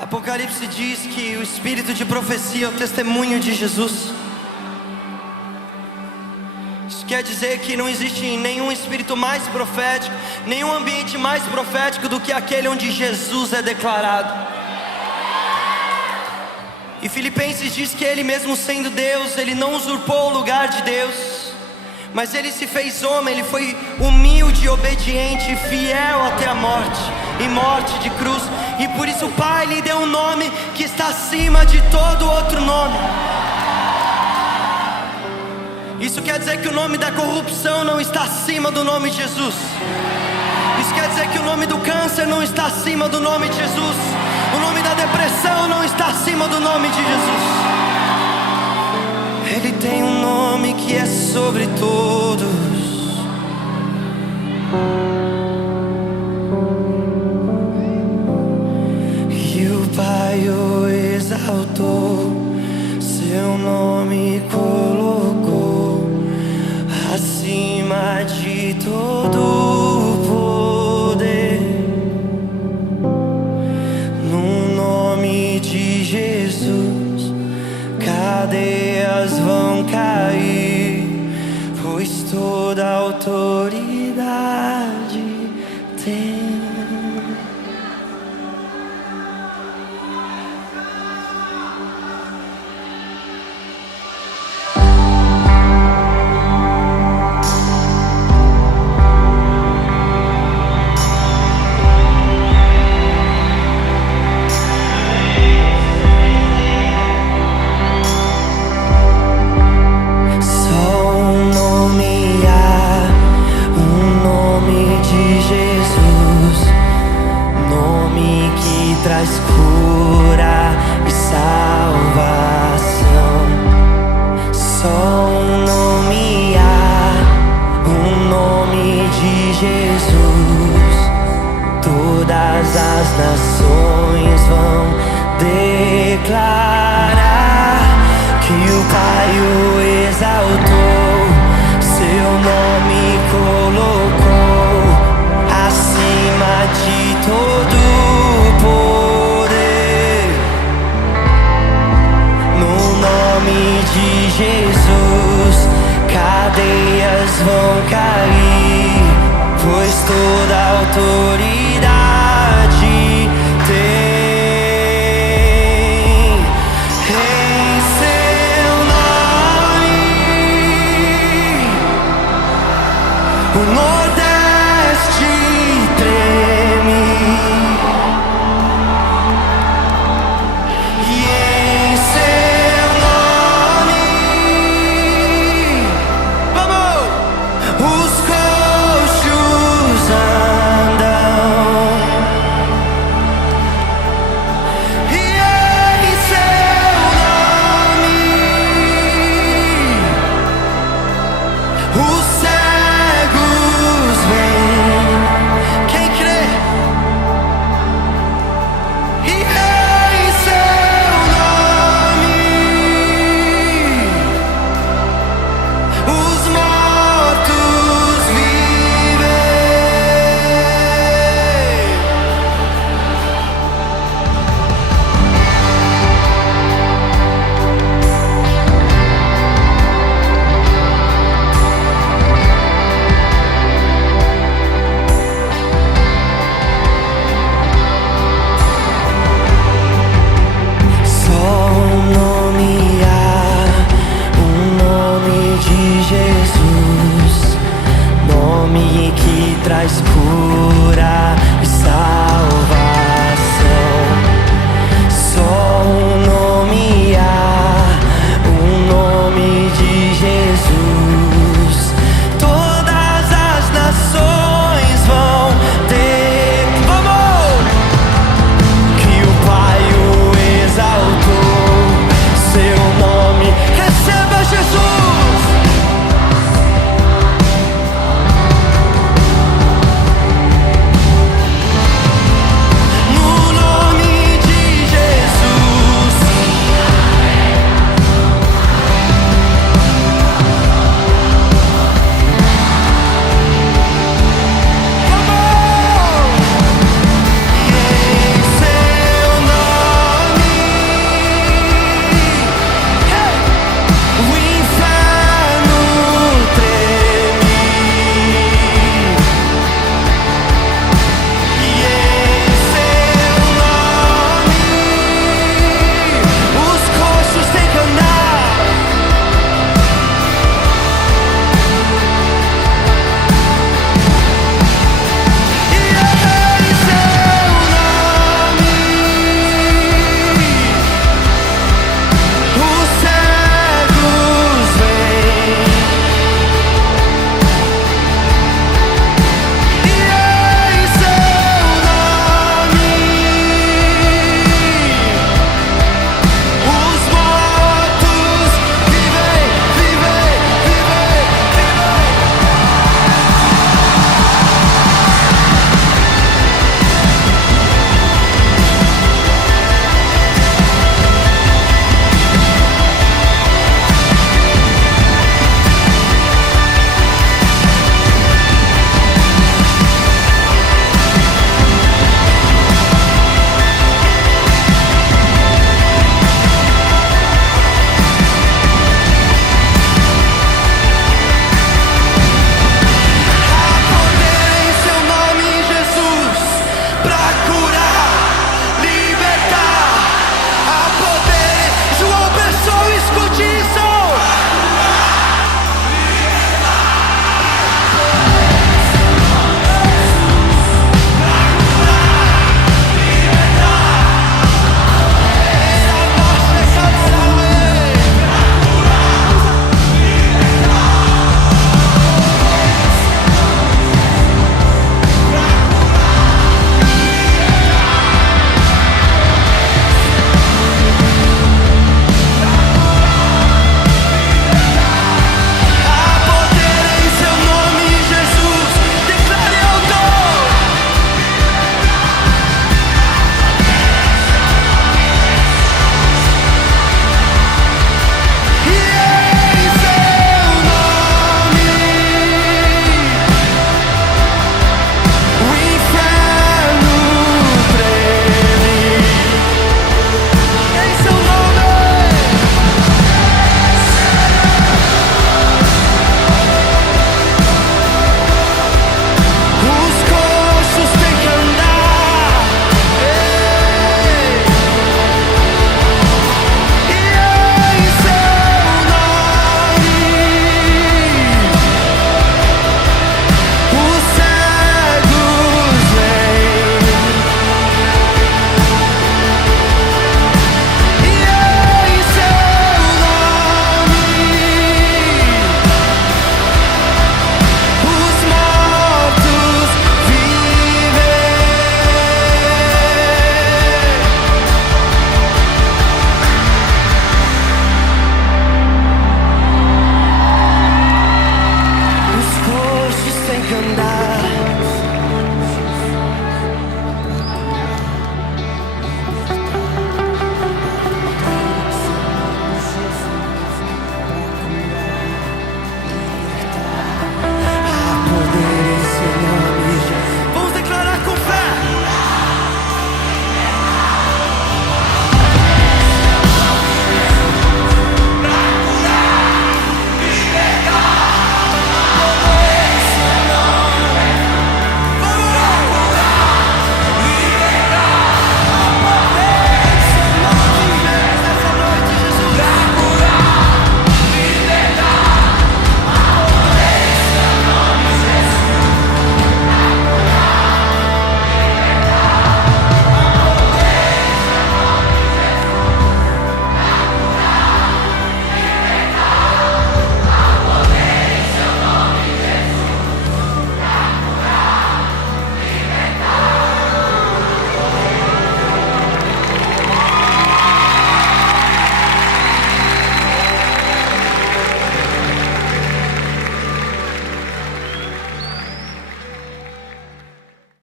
Apocalipse diz que o espírito de profecia é o testemunho de Jesus. Isso quer dizer que não existe nenhum espírito mais profético, nenhum ambiente mais profético do que aquele onde Jesus é declarado. E Filipenses diz que ele, mesmo sendo Deus, ele não usurpou o lugar de Deus, mas ele se fez homem, ele foi humilde, obediente, fiel até a morte, e morte de cruz. E por isso o Pai lhe deu um nome que está acima de todo outro nome. Isso quer dizer que o nome da corrupção não está acima do nome de Jesus. Isso quer dizer que o nome do câncer não está acima do nome de Jesus. O nome da depressão não está acima do nome de Jesus. Ele tem um nome que é sobre todos. E o Pai o exaltou, seu nome colocou acima de todo poder. No nome de Jesus, cadeias vão cair, pois toda autoridade tem. Traz cura e salvação. Só um nome há, o nome de Jesus. Todas as nações vão declarar que o Pai o exaltou, seu nome colocou acima de todo poder. No nome de Jesus, cadeias vão cair, pois toda autoridade